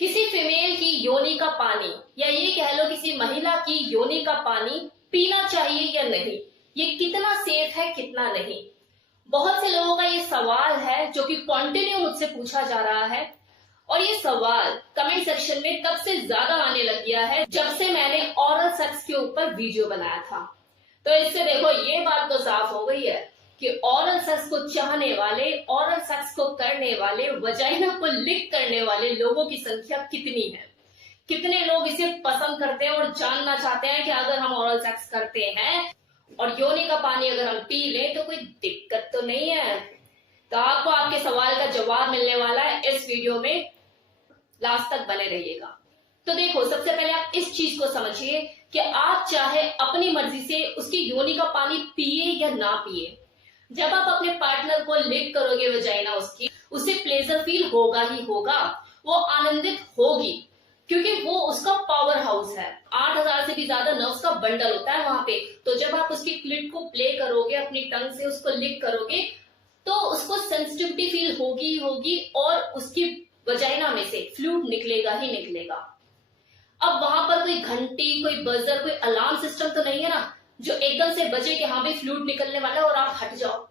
किसी फीमेल की योनि का पानी या ये कह लो किसी महिला की योनि का पानी पीना चाहिए या नहीं, ये कितना सेफ है कितना नहीं। बहुत से लोगों का ये सवाल है जो कि कंटिन्यू मुझसे पूछा जा रहा है और ये सवाल कमेंट सेक्शन में तब से ज्यादा आने लग गया है जब से मैंने ओरल सेक्स के ऊपर वीडियो बनाया था। तो इससे देखो ये बात तो साफ हो गई है कि ओरल सेक्स को चाहने वाले, ओरल सेक्स को करने वाले, वजाइना को लिक करने वाले लोगों की संख्या कितनी है। कितने लोग इसे पसंद करते हैं और जानना चाहते हैं कि अगर हम ओरल सेक्स करते हैं और योनि का पानी अगर हम पी लें तो कोई दिक्कत तो नहीं है। तो आपको आपके सवाल का जवाब मिलने वाला है इस वीडियो में, लास्ट तक बने रहिएगा। तो देखो, सबसे पहले आप इस चीज को समझिए कि आप चाहे अपनी मर्जी से उसकी योनि का पानी पिए या ना पिए, जब आप अपने पार्टनर को लिक करोगे वजाइना उसकी, उसे प्लेजर फील होगा ही होगा, वो आनंदित होगी क्योंकि वो उसका पावर हाउस है। 8000 से भी ज्यादा नर्व्स का बंडल होता है वहां पे। तो जब आप उसकी क्लिट को प्ले करोगे, अपनी टंग से उसको लिक करोगे, तो उसको सेंसिटिविटी फील होगी और उसकी वजाइना में से फ्लूइड निकलेगा ही निकलेगा। अब वहां पर कोई घंटी, कोई बजर, कोई अलार्म सिस्टम तो नहीं है ना जो एकदम से बजे कि हाँ भाई फ्लूइड निकलने वाला है और आप हट जाओ।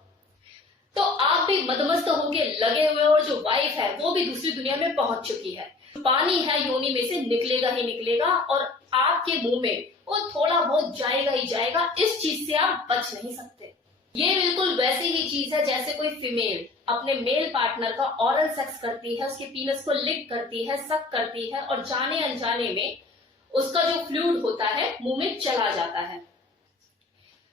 तो आप भी मदमस्त होके लगे हुए और जो वाइफ है वो भी दूसरी दुनिया में पहुंच चुकी है। पानी है योनि में से निकलेगा ही निकलेगा और आपके मुंह में वो थोड़ा बहुत जाएगा ही जाएगा। इस चीज से आप बच नहीं सकते। ये बिल्कुल वैसी ही चीज है जैसे कोई फीमेल अपने मेल पार्टनर का ओरल सेक्स करती है, उसके पीनस को लिक करती है, सक करती है और जाने अनजाने में उसका जो फ्लूइड होता है मुंह में चला जाता है।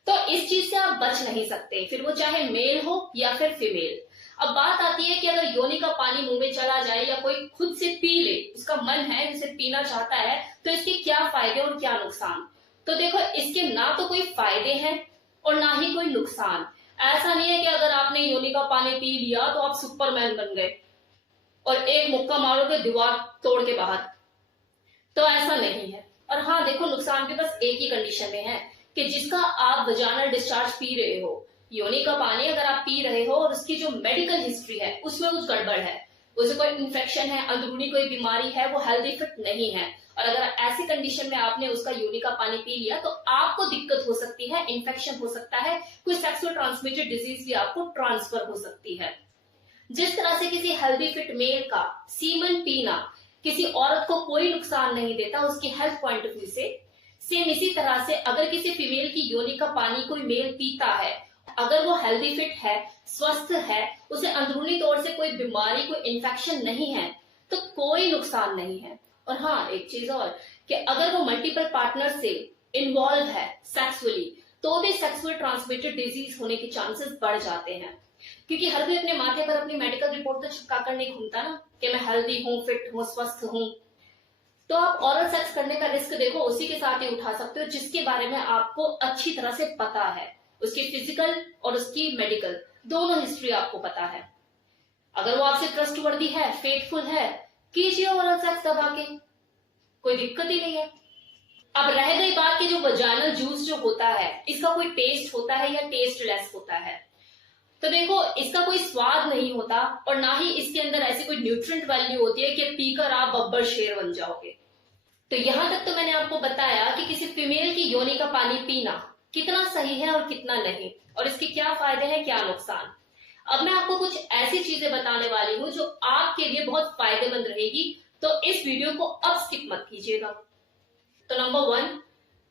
तो इस चीज से आप बच नहीं सकते, फिर वो चाहे मेल हो या फिर फीमेल। अब बात आती है कि अगर योनि का पानी मुंह में चला जाए या कोई खुद से पी ले, उसका मन है जिसे पीना चाहता है, तो इसके क्या फायदे और क्या नुकसान। तो देखो, इसके ना तो कोई फायदे हैं और ना ही कोई नुकसान। ऐसा नहीं है कि अगर आपने योनि का पानी पी लिया तो आप सुपरमैन बन गए और एक मुक्का मारोगे दीवार तोड़ के बाहर, तो ऐसा नहीं है। और हाँ देखो, नुकसान भी बस एक ही कंडीशन में है कि जिसका आप वजाइनल डिस्चार्ज पी रहे हो, योनि का पानी अगर आप पी रहे हो और उसकी जो मेडिकल हिस्ट्री है उसमें कुछ गड़बड़ है, उसे कोई इन्फेक्शन है, अंदरूनी कोई बीमारी है, वो हेल्दी फिट नहीं है, और अगर ऐसी कंडीशन में आपने उसका योनि का पानी पी लिया तो आपको दिक्कत हो सकती है, इन्फेक्शन हो सकता है, कोई सेक्सुअल ट्रांसमिटेड डिजीज भी आपको ट्रांसफर हो सकती है। जिस तरह से किसी हेल्दी फिट मेल का सीमन पीना किसी औरत को कोई नुकसान नहीं देता उसकी हेल्थ पॉइंट ऑफ व्यू से, सेम इसी तरह से अगर किसी फीमेल की योनि का पानी कोई मेल पीता है, अगर वो हेल्दी फिट है, स्वस्थ है, उसे अंदरूनी तौर से कोई बीमारी, कोई इन्फेक्शन नहीं है, तो कोई नुकसान नहीं है। और हाँ, एक चीज और कि अगर वो मल्टीपल पार्टनर से इन्वॉल्व है सेक्सुअली, तो भी सेक्सुअल ट्रांसमिटेड डिजीज होने के चांसेस बढ़ जाते हैं, क्योंकि हर कोई अपने माथे पर अपनी मेडिकल रिपोर्ट तो चिपका कर नहीं घूमता ना कि मैं हेल्दी हूँ, फिट हूँ, स्वस्थ हूँ। तो आप ओरल सेक्स करने का रिस्क देखो उसी के साथ ही उठा सकते हो जिसके बारे में आपको अच्छी तरह से पता है, उसकी फिजिकल और उसकी मेडिकल दोनों हिस्ट्री आपको पता है। अगर वो आपसे ट्रस्टवर्दी है, फेथफुल है, कीजिए ओरल सेक्स दबा के, कोई दिक्कत ही नहीं है। अब रह गई बात कि जो वजाइनल जूस जो होता है इसका कोई टेस्ट होता है या टेस्टलेस होता है, तो देखो इसका कोई स्वाद नहीं होता और ना ही इसके अंदर ऐसी कोई न्यूट्रिएंट वैल्यू होती है कि पीकर आप बब्बर शेर बन जाओगे। तो यहां तक तो मैंने आपको बताया कि किसी फीमेल की योनि का पानी पीना कितना सही है और कितना नहीं, और इसके क्या फायदे हैं, क्या नुकसान। अब मैं आपको कुछ ऐसी चीजें बताने वाली हूँ जो आपके लिए बहुत फायदेमंद रहेगी, तो इस वीडियो को अब स्किप मत कीजिएगा। तो नंबर 1,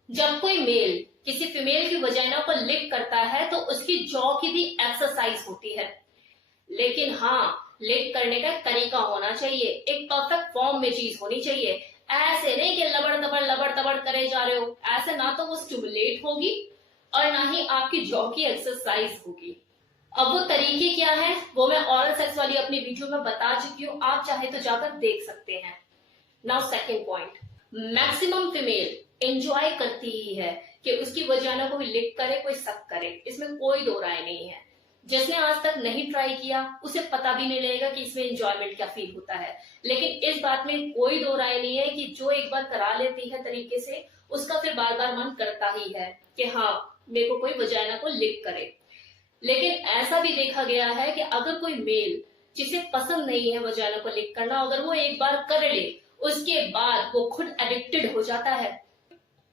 जब कोई मेल किसी फीमेल की वजाइना को लिक करता है तो उसकी जॉ की भी एक्सरसाइज होती है। लेकिन हाँ, लिक करने का तरीका होना चाहिए, एक परफेक्ट फॉर्म में चीज होनी चाहिए। ऐसे नहीं कि लबड़ तबड़ करे जा रहे हो, ऐसे ना तो वो स्टिमुलेट होगी और ना ही आपकी जॉ की एक्सरसाइज होगी। अब वो तरीके क्या है वो मैं ओरल सेक्स वाली अपनी वीडियो में बता चुकी हूँ, आप चाहे तो जाकर देख सकते हैं। Now second point, maximum female enjoy करती ही है कि उसकी वजाइना को भी लिक करे, कोई सक करे, इसमें कोई दो राय नहीं है। जिसने आज तक नहीं ट्राई किया उसे पता भी नहीं लगेगा कि इसमें एंजॉयमेंट क्या फील होता है। लेकिन इस बात में कोई दो राय नहीं है कि जो एक बार करा लेती है तरीके से, उसका फिर बार बार मन करता ही है कि हाँ मेरे को कोई वजाइना को लिक करे। लेकिन ऐसा भी देखा गया है कि अगर कोई मेल जिसे पसंद नहीं है वजाइना को लिक करना, अगर वो एक बार कर ले, उसके बाद वो खुद एडिक्टेड हो जाता है।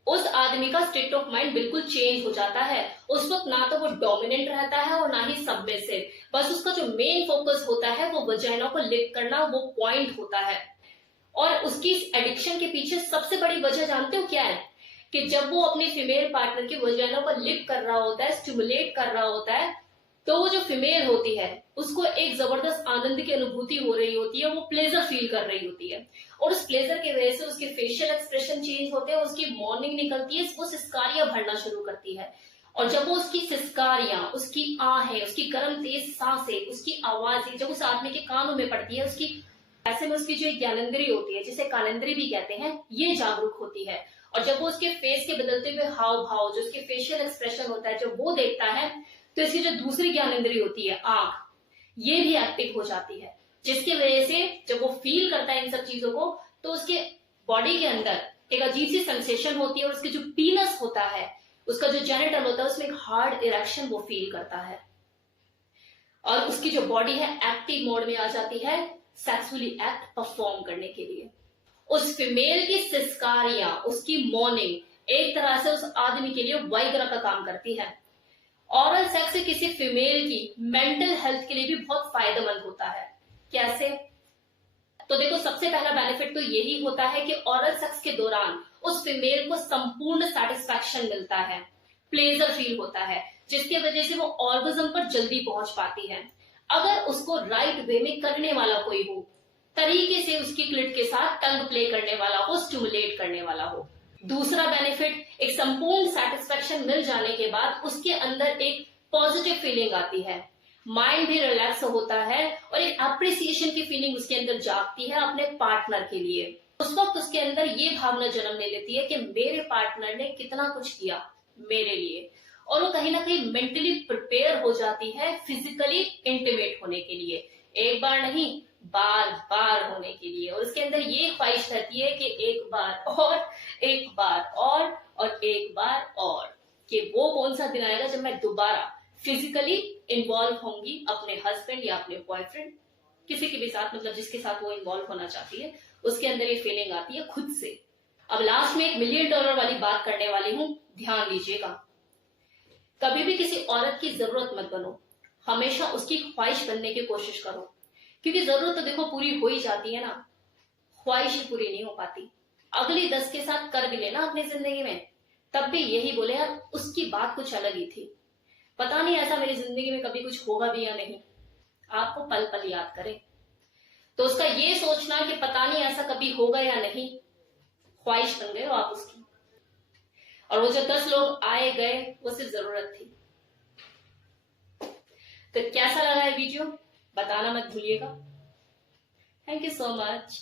उस आदमी का स्टेट ऑफ माइंड बिल्कुल चेंज हो जाता है। उस वक्त ना तो वो डोमिनेंट रहता है और ना ही सबमिसिव। बस उसका जो मेन फोकस होता है वो वजाइना को लिक करना, वो पॉइंट होता है। और उसकी इस एडिक्शन के पीछे सबसे बड़ी वजह जानते हो क्या है? कि जब वो अपने फीमेल पार्टनर की वजाइना को लिक कर रहा होता है, स्टिमुलेट कर रहा होता है, तो वो जो फीमेल होती है उसको एक जबरदस्त आनंद की अनुभूति हो रही होती है, वो प्लेजर फील कर रही होती है। और उस प्लेजर की वजह से उसके फेशियल एक्सप्रेशन चेंज होते हैं, उसकी मॉर्निंग निकलती है, वो सिस्कारियां भरना शुरू करती है। और जब वो उसकी सिस्कारियां, उसकी आहें, उसकी गर्म तेज सांसें, उसकी आवाजें जब उस आदमी के कानों में पड़ती है, उसकी ऐसे में उसकी जो एक ज्ञानेंद्री होती है, जिसे कानेंद्री भी कहते हैं, ये जागरूक होती है। और जब वो उसके फेस के बदलते हुए हाव भाव, जो उसके फेशियल एक्सप्रेशन होता है, जब वो देखता है, तो इसकी जो दूसरी ज्ञानेंद्री होती है, आंख, ये भी एक्टिव हो जाती है। जिसकी वजह से जब वो फील करता है इन सब चीजों को, तो उसके बॉडी के अंदर एक अजीब सी सेंसेशन होती है। और उसके जो पीनस होता है, उसका जो जेनिटल होता है, उसमें एक हार्ड इरेक्शन वो फील करता है। और उसकी जो बॉडी है एक्टिव मोड में आ जाती है सेक्सुअली एक्ट परफॉर्म करने के लिए। उस फीमेल की सिस्कारियां, उसकी मॉर्निंग एक तरह से उस आदमी के लिए वाइग्रा का काम करती है। ऑरल सेक्स किसी फीमेल की मेंटल हेल्थ के लिए भी बहुत फायदेमंद होता है। कैसे? तो देखो, सबसे पहला बेनिफिट तो यही होता है कि ऑरल सेक्स के दौरान उस फीमेल को संपूर्ण सेटिस्फैक्शन मिलता है, प्लेजर फील होता है, जिसकी वजह से वो ऑर्गेज्म पर जल्दी पहुंच पाती है। अगर उसको राइट वे में करने वाला कोई हो, तरीके से उसकी क्लिट के साथ टंग प्ले करने वाला हो, स्टिमुलेट करने वाला हो। दूसरा बेनिफिट, एक संपूर्ण सेटिस्फेक्शन मिल जाने के बाद उसके अंदर एक पॉजिटिव फीलिंग आती है, माइंड भी रिलैक्स होता है और एक अप्रिसिएशन की फीलिंग उसके अंदर जागती है अपने पार्टनर के लिए। उस वक्त उसके अंदर ये भावना जन्म ले लेती है कि मेरे पार्टनर ने कितना कुछ किया मेरे लिए, और वो कहीं ना कहीं मेंटली प्रिपेयर हो जाती है फिजिकली इंटीमेट होने के लिए, एक बार नहीं बार बार होने के लिए। और उसके अंदर ये ख्वाहिश रहती है कि एक बार और, एक बार और एक बार और, कि वो कौन सा दिन आएगा जब मैं दोबारा फिजिकली इन्वॉल्व होंगी अपने हस्बैंड या अपने बॉयफ्रेंड, किसी के भी साथ, मतलब जिसके साथ वो इन्वॉल्व होना चाहती है। उसके अंदर ये फीलिंग आती है खुद से। अब लास्ट में एक $1 मिलियन वाली बात करने वाली हूं, ध्यान दीजिएगा। कभी भी किसी औरत की जरूरत मत बनो, हमेशा उसकी ख्वाहिश बनने की कोशिश करो। क्योंकि जरूरत तो देखो पूरी हो ही जाती है ना, ख्वाहिश ही पूरी नहीं हो पाती। अगली 10 के साथ कर भी लेना अपनी जिंदगी में, तब भी यही बोले यार उसकी बात कुछ अलग ही थी, पता नहीं ऐसा मेरी जिंदगी में कभी कुछ होगा भी या नहीं। आपको पल पल याद करे, तो उसका ये सोचना कि पता नहीं ऐसा कभी होगा या नहीं, ख्वाहिश बन गए हो आप उसकी। और वो जो 10 लोग आए गए वो सिर्फ जरूरत थी। तो कैसा लगा है वीडियो, बताना मत भूलिएगा। Thank you so much.